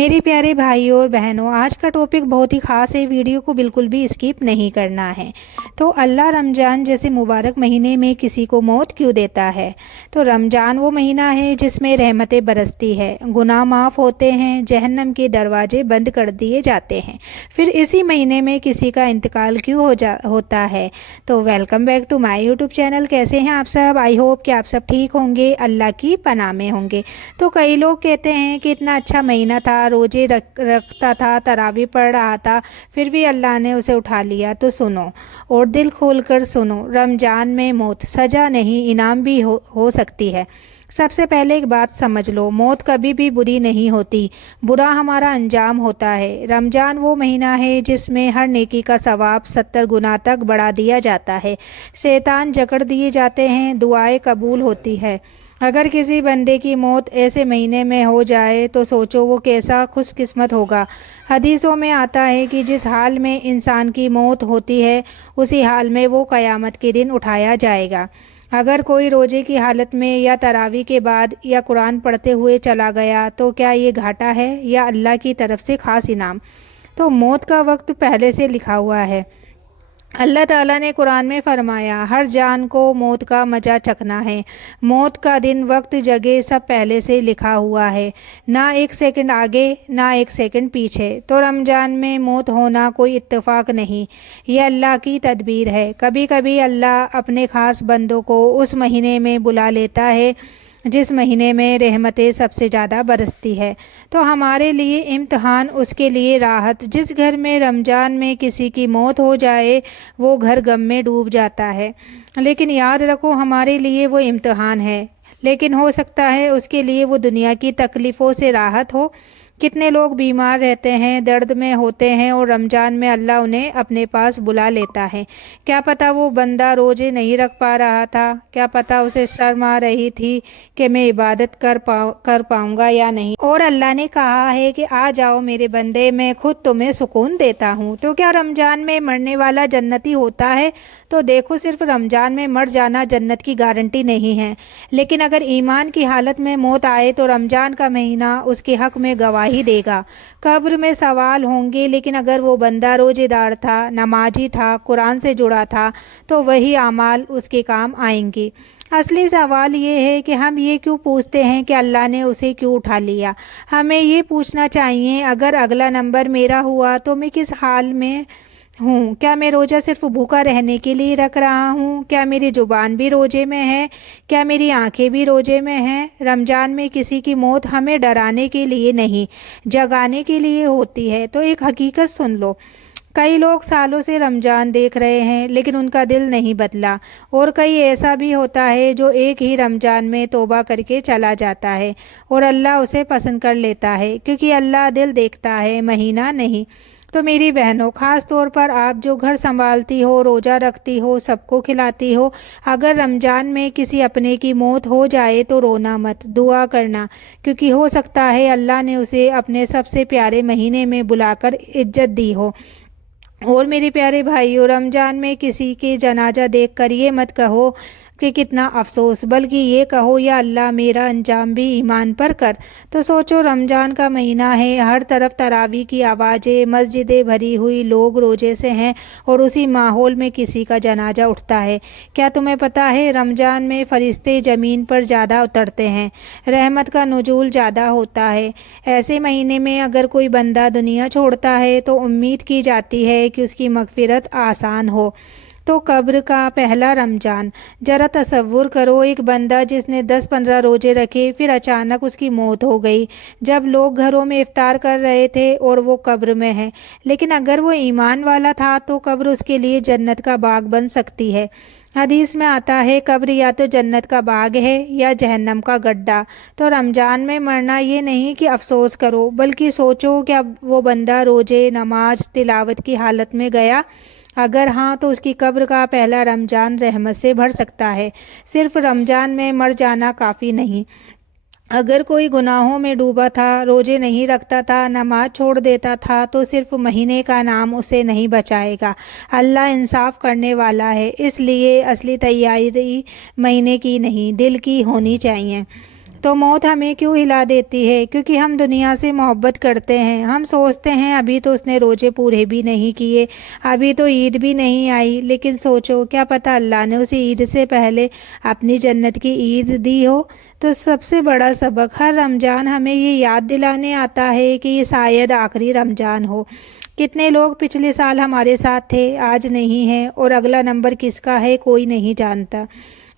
मेरे प्यारे भाइयों और बहनों, आज का टॉपिक बहुत ही ख़ास है। वीडियो को बिल्कुल भी स्किप नहीं करना है। तो अल्लाह रमज़ान जैसे मुबारक महीने में किसी को मौत क्यों देता है? तो रमज़ान वो महीना है जिसमें रहमतें बरसती है, गुनाह माफ़ होते हैं, जहन्नम के दरवाजे बंद कर दिए जाते हैं। फिर इसी महीने में किसी का इंतकाल क्यों होता है? तो welcome back to my YouTube channel. कैसे हैं आप सब? आई होप कि आप सब ठीक होंगे, अल्लाह की पनाह में होंगे। तो कई लोग कहते हैं कि इतना अच्छा महीना था, रोजे रखता था, तरावी पढ़ रहा था, फिर भी अल्लाह ने उसे उठा लिया। तो सुनो और दिल खोल कर सुनो, रमज़ान में मौत सज़ा नहीं, इनाम भी हो सकती है। सबसे पहले एक बात समझ लो, मौत कभी भी बुरी नहीं होती, बुरा हमारा अंजाम होता है। रमज़ान वो महीना है जिसमें हर नेकी का सवाब 70 गुना तक बढ़ा दिया जाता है, शैतान जकड़ दिए जाते हैं, दुआएं कबूल होती है। अगर किसी बंदे की मौत ऐसे महीने में हो जाए तो सोचो वो कैसा खुशकिस्मत होगा। हदीसों में आता है कि जिस हाल में इंसान की मौत होती है उसी हाल में वो क़यामत के दिन उठाया जाएगा। अगर कोई रोजे की हालत में या तरावी के बाद या कुरान पढ़ते हुए चला गया तो क्या ये घाटा है या अल्लाह की तरफ से ख़ास इनाम? तो मौत का वक्त पहले से लिखा हुआ है। अल्लाह ताला ने कुरान में फरमाया, हर जान को मौत का मजा चखना है। मौत का दिन, वक्त, जगह सब पहले से लिखा हुआ है, ना एक सेकंड आगे ना एक सेकंड पीछे। तो रमज़ान में मौत होना कोई इत्तेफाक नहीं, यह अल्लाह की तदबीर है। कभी कभी अल्लाह अपने ख़ास बंदों को उस महीने में बुला लेता है जिस महीने में रहमतें सबसे ज़्यादा बरसती है। तो हमारे लिए इम्तहान, उसके लिए राहत। जिस घर में रमज़ान में किसी की मौत हो जाए वो घर गम में डूब जाता है, लेकिन याद रखो हमारे लिए वो इम्तहान है, लेकिन हो सकता है उसके लिए वो दुनिया की तकलीफ़ों से राहत हो। कितने लोग बीमार रहते हैं, दर्द में होते हैं और रमज़ान में अल्लाह उन्हें अपने पास बुला लेता है। क्या पता वो बंदा रोज़े नहीं रख पा रहा था, क्या पता उसे शर्म आ रही थी कि मैं इबादत कर पाऊँगा या नहीं, और अल्लाह ने कहा है कि आ जाओ मेरे बंदे, मैं खुद तुम्हें सुकून देता हूँ। तो क्या रमज़ान में मरने वाला जन्नती होता है? तो देखो, सिर्फ रमज़ान में मर जाना जन्नत की गारंटी नहीं है, लेकिन अगर ईमान की हालत में मौत आए तो रमज़ान का महीना उसके हक़ में गवाही ही देगा। कब्र में सवाल होंगे, लेकिन अगर वो बंदा रोजेदार था, नमाजी था, कुरान से जुड़ा था, तो वही आमाल उसके काम आएंगे। असली सवाल ये है कि हम ये क्यों पूछते हैं कि अल्लाह ने उसे क्यों उठा लिया। हमें ये पूछना चाहिए, अगर अगला नंबर मेरा हुआ तो मैं किस हाल में हूँ? क्या मैं रोज़ा सिर्फ भूखा रहने के लिए रख रहा हूँ? क्या मेरी ज़ुबान भी रोज़े में है? क्या मेरी आंखें भी रोज़े में हैं? रमज़ान में किसी की मौत हमें डराने के लिए नहीं, जगाने के लिए होती है। तो एक हकीकत सुन लो, कई लोग सालों से रमज़ान देख रहे हैं लेकिन उनका दिल नहीं बदला, और कई ऐसा भी होता है जो एक ही रमज़ान में तौबा करके चला जाता है और अल्लाह उसे पसंद कर लेता है, क्योंकि अल्लाह दिल देखता है, महीना नहीं। तो मेरी बहनों, ख़ास तौर पर आप जो घर संभालती हो, रोज़ा रखती हो, सबको खिलाती हो, अगर रमज़ान में किसी अपने की मौत हो जाए तो रोना मत, दुआ करना, क्योंकि हो सकता है अल्लाह ने उसे अपने सबसे प्यारे महीने में बुलाकर इज्जत दी हो। और मेरे प्यारे भाइयों, रमज़ान में किसी के जनाजा देखकर ये मत कहो कि कितना अफसोस, बल्कि ये कहो, या अल्लाह मेरा अंजाम भी ईमान पर कर। तो सोचो, रमज़ान का महीना है, हर तरफ तरावी की आवाज़ें, मस्जिदें भरी हुई, लोग रोजे से हैं, और उसी माहौल में किसी का जनाजा उठता है। क्या तुम्हें पता है रमज़ान में फ़रिश्ते ज़मीन पर ज़्यादा उतरते हैं, रहमत का नुज़ूल ज़्यादा होता है। ऐसे महीने में अगर कोई बंदा दुनिया छोड़ता है तो उम्मीद की जाती है कि उसकी मग़फ़िरत आसान हो। तो कब्र का पहला रमज़ान, ज़रा तसव्वुर करो, एक बंदा जिसने 10-15 रोज़े रखे, फिर अचानक उसकी मौत हो गई जब लोग घरों में इफ्तार कर रहे थे, और वो कब्र में है। लेकिन अगर वो ईमान वाला था तो कब्र उसके लिए जन्नत का बाग बन सकती है। हदीस में आता है, कब्र या तो जन्नत का बाग है या जहन्नम का गड्ढा। तो रमज़ान में मरना ये नहीं कि अफसोस करो, बल्कि सोचो क्या वो बंदा रोज़े, नमाज, तिलावत की हालत में गया? अगर हाँ, तो उसकी कब्र का पहला रमज़ान रहमत से भर सकता है। सिर्फ रमज़ान में मर जाना काफ़ी नहीं। अगर कोई गुनाहों में डूबा था, रोजे नहीं रखता था, नमाज छोड़ देता था, तो सिर्फ महीने का नाम उसे नहीं बचाएगा। अल्लाह इंसाफ करने वाला है, इसलिए असली तैयारी महीने की नहीं, दिल की होनी चाहिए। تو موت ہمیں کیوں ہلا دیتی ہے؟ کیونکہ ہم دنیا سے محبت کرتے ہیں۔ ہم سوچتے ہیں ابھی تو اس نے روزے پورے بھی نہیں کیے، ابھی تو عید بھی نہیں آئی، لیکن سوچو کیا پتہ اللہ نے اسے عید سے پہلے اپنی جنت کی عید دی ہو۔ تو سب سے بڑا سبق، ہر رمضان ہمیں یہ یاد دلانے آتا ہے کہ یہ شاید آخری رمضان ہو۔ کتنے لوگ پچھلے سال ہمارے ساتھ تھے، آج نہیں ہیں، اور اگلا نمبر کس کا ہے کوئی نہیں جانتا۔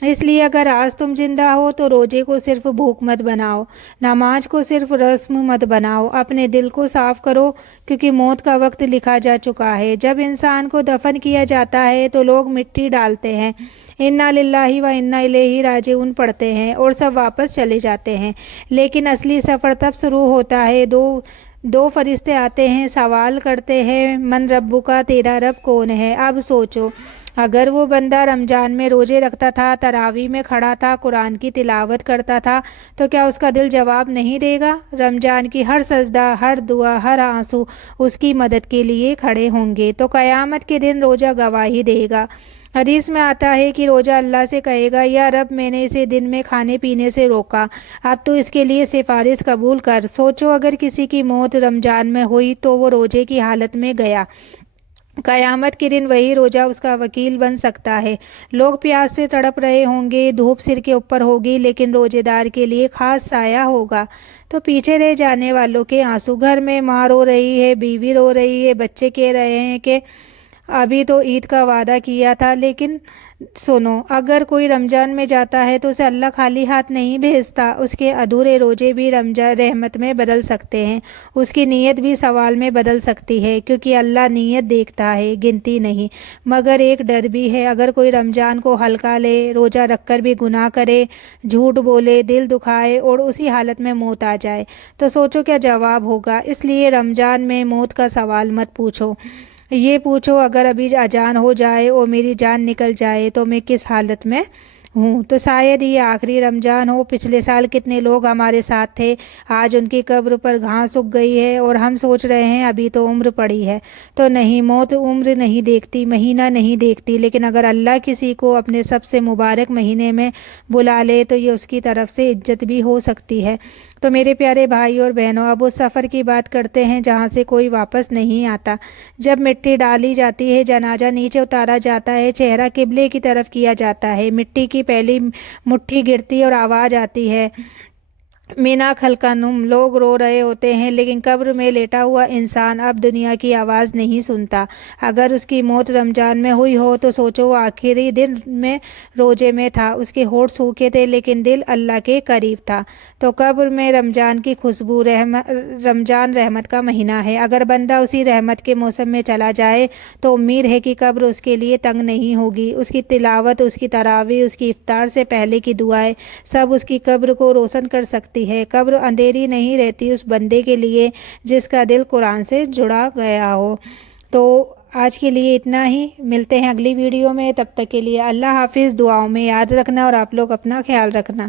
اس لیے اگر آج تم زندہ ہو تو روزے کو صرف بھوک مت بناؤ، نماز کو صرف رسم مت بناؤ، اپنے دل کو صاف کرو، کیونکہ موت کا وقت لکھا جا چکا ہے۔ جب انسان کو دفن کیا جاتا ہے تو لوگ مٹی ڈالتے ہیں، انا للہ و انا الیہ راجعون پڑھتے ہیں اور سب واپس چلے جاتے ہیں، لیکن اصلی سفر تب شروع ہوتا ہے۔ دو فرشتے آتے ہیں، سوال کرتے ہیں من ربک، تیرا رب کون ہے؟ اب سوچو اگر وہ بندہ رمضان میں روزے رکھتا تھا، تراویح میں کھڑا تھا، قرآن کی تلاوت کرتا تھا، تو کیا اس کا دل جواب نہیں دے گا؟ رمضان کی ہر سجدہ، ہر دعا، ہر آنسو اس کی مدد کے لیے کھڑے ہوں گے۔ تو قیامت کے دن روزہ گواہی دے گا۔ حدیث میں آتا ہے کہ روزہ اللہ سے کہے گا یا رب میں نے اسے دن میں کھانے پینے سے روکا، اب تو اس کے لیے سفارش قبول کر۔ سوچو اگر کسی کی موت رمضان میں ہوئی تو وہ روزے کی حالت میں گیا، قیامت کے دن وہی روزہ اس کا وکیل بن سکتا ہے۔ لوگ پیاس سے تڑپ رہے ہوں گے، دھوپ سر کے اوپر ہوگی، لیکن روزے دار کے لیے خاص سایہ ہوگا۔ تو پیچھے رہ جانے والوں کے آنسو، گھر میں ماں رو رہی ہے، بیوی رو رہی ہے، بچے کہہ رہے ہیں کہ ابھی تو عید کا وعدہ کیا تھا، لیکن سنو اگر کوئی رمضان میں جاتا ہے تو اسے اللہ خالی ہاتھ نہیں بھیجتا، اس کے ادھورے روزے بھی رمضان رحمت میں بدل سکتے ہیں، اس کی نیت بھی ثواب میں بدل سکتی ہے، کیونکہ اللہ نیت دیکھتا ہے گنتی نہیں۔ مگر ایک ڈر بھی ہے، اگر کوئی رمضان کو ہلکا لے، روزہ رکھ کر بھی گناہ کرے، جھوٹ بولے، دل دکھائے اور اسی حالت میں موت آ جائے تو سوچو کیا جواب ہوگا۔ اس لیے رمضان میں موت کا سوال مت پوچھو، یہ پوچھو اگر ابھی اذان ہو جائے اور میری جان نکل جائے تو میں کس حالت میں ہوں۔ تو شاید یہ آخری رمضان ہو۔ پچھلے سال کتنے لوگ ہمارے ساتھ تھے، آج ان کی قبر پر گھاس اگ گئی ہے اور ہم سوچ رہے ہیں ابھی تو عمر پڑی ہے۔ تو نہیں، موت عمر نہیں دیکھتی، مہینہ نہیں دیکھتی، لیکن اگر اللہ کسی کو اپنے سب سے مبارک مہینے میں بلا لے تو یہ اس کی طرف سے عزت بھی ہو سکتی ہے۔ تو میرے پیارے بھائی اور بہنوں، اب اس سفر کی بات کرتے ہیں جہاں سے کوئی واپس نہیں آتا۔ جب مٹی ڈالی جاتی ہے، جنازہ نیچے اتارا جاتا ہے، چہرہ قبلے کی طرف کیا جاتا ہے، مٹی کی پہلی مٹھی گرتی اور آواز آتی ہے مینا خلقنم، لوگ رو رہے ہوتے ہیں، لیکن قبر میں لیٹا ہوا انسان اب دنیا کی آواز نہیں سنتا۔ اگر اس کی موت رمضان میں ہوئی ہو تو سوچو وہ آخری دن میں روزے میں تھا، اس کے ہونٹ سوکھے تھے لیکن دل اللہ کے قریب تھا۔ تو قبر میں رمضان کی خوشبو، رمضان رحمت کا مہینہ ہے، اگر بندہ اسی رحمت کے موسم میں چلا جائے تو امید ہے کہ قبر اس کے لیے تنگ نہیں ہوگی۔ اس کی تلاوت، اس کی تراویح، اس کی افطار سے پہلے کی دعائیں سب اس کی قبر کو روشن کر سکتی ہے۔ قبر اندھیری نہیں رہتی اس بندے کے لیے جس کا دل قرآن سے جڑا گیا ہو۔ تو آج کے لیے اتنا ہی، ملتے ہیں اگلی ویڈیو میں، تب تک کے لیے اللہ حافظ۔ دعاؤں میں یاد رکھنا اور آپ لوگ اپنا خیال رکھنا۔